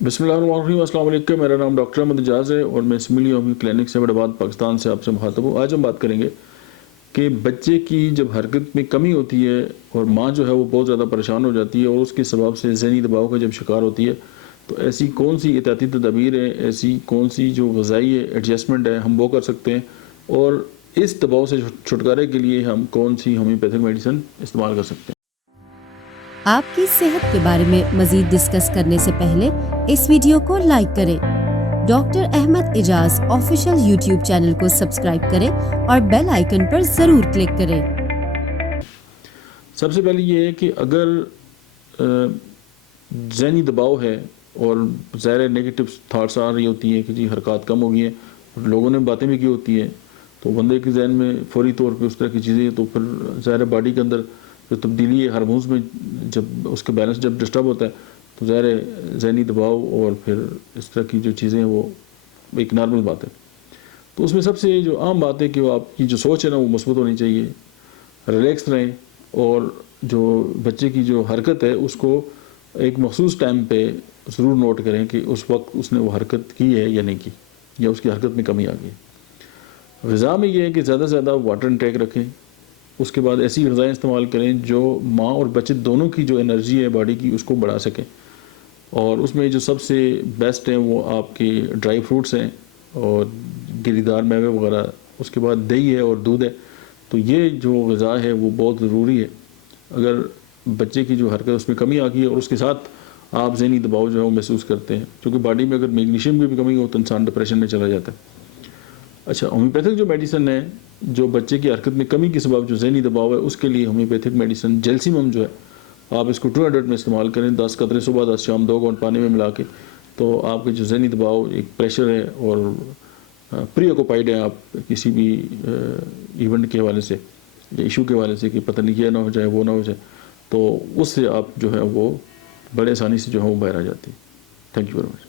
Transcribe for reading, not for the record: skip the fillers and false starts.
بسم اللہ الرحمن الرحیم، السلام علیکم۔ میرا نام ڈاکٹر احمد اعجاز ہے اور میں اسماعیلی ہومیو کلینک سے آباد پاکستان سے آپ سے مخاطب ہوں۔ آج ہم بات کریں گے کہ بچے کی جب حرکت میں کمی ہوتی ہے اور ماں جو ہے وہ بہت زیادہ پریشان ہو جاتی ہے اور اس کے سبب سے ذہنی دباؤ کا جب شکار ہوتی ہے تو ایسی کون سی احتیاطی تدابیر ہیں، ایسی کون سی جو غذائی ایڈجسٹمنٹ ہے ہم وہ کر سکتے ہیں، اور اس دباؤ سے چھٹکارے کے لیے ہم کون سی ہومیوپیتھک میڈیسن استعمال کر سکتے ہیں۔ آپ کی صحت کے بارے میں مزید ڈسکس کرنے سے پہلے اس ویڈیو کو لائک کریں، ڈاکٹر احمد اعجاز آفیشیل یوٹیوب چینل کو سبسکرائب کریں اور بیل آئیکن پر ضرور کلک کریں۔ سب سے پہلے یہ ہے کہ اگر ذہنی دباؤ ہے اور ظاہر نیگیٹو تھاٹس آ رہی ہوتی ہیں کہ جی حرکات کم ہو گئی ہیں اور لوگوں نے باتیں بھی کی ہوتی ہیں، تو بندے کے ذہن میں فوری طور پہ اس طرح کی چیزیں، تو پھر ظاہر باڈی کے اندر جو تبدیلی ہے ہارمونز میں، جب اس کا بیلنس جب ڈسٹرب ہوتا ہے تو ظاہر ذہنی دباؤ اور پھر اس طرح کی جو چیزیں ہیں وہ ایک نارمل بات ہے۔ تو اس میں سب سے جو عام بات ہے کہ وہ آپ کی جو سوچ ہے نا وہ مثبت ہونی چاہیے، ریلیکس رہیں، اور جو بچے کی جو حرکت ہے اس کو ایک مخصوص ٹائم پہ ضرور نوٹ کریں کہ اس وقت اس نے وہ حرکت کی ہے یا نہیں کی، یا اس کی حرکت میں کمی آ گئی۔ غذا میں یہ ہے کہ زیادہ سے زیادہ واٹر انٹیک رکھیں، اس کے بعد ایسی غذائیں استعمال کریں جو ماں اور بچے دونوں کی جو انرجی ہے باڈی کی اس کو بڑھا سکیں، اور اس میں جو سب سے بیسٹ ہیں وہ آپ کے ڈرائی فروٹس ہیں اور گری دار میوے وغیرہ، اس کے بعد دہی ہے اور دودھ ہے۔ تو یہ جو غذا ہے وہ بہت ضروری ہے اگر بچے کی جو حرکت اس میں کمی آ گئی ہے اور اس کے ساتھ آپ ذہنی دباؤ جو ہے وہ محسوس کرتے ہیں، کیونکہ باڈی میں اگر میگنیشیم کی بھی کمی ہو تو انسان ڈپریشن میں چلا جاتا ہے۔ اچھا، ہومیوپیتھک جو میڈیسن ہے جو بچے کی حرکت میں کمی کے سبب جو ذہنی دباؤ ہے اس کے لیے ہومیوپیتھک میڈیسن جیلسیمم جو ہے آپ اس کو 200 میں استعمال کریں، 10 قطرے صبح 10 شام 2 گھنٹے پانی میں ملا کے، تو آپ کے جو ذہنی دباؤ، ایک پریشر ہے اور پری آکوپائڈ ہیں آپ کسی بھی ایونٹ کے حوالے سے یا ایشو کے حوالے سے کہ پتہ نہیں یہ نہ ہو جائے وہ نہ ہو جائے، تو اس سے آپ جو ہے وہ بڑے آسانی سے جو ہے وہ باہر آ جاتی ہے۔ Thank you very much.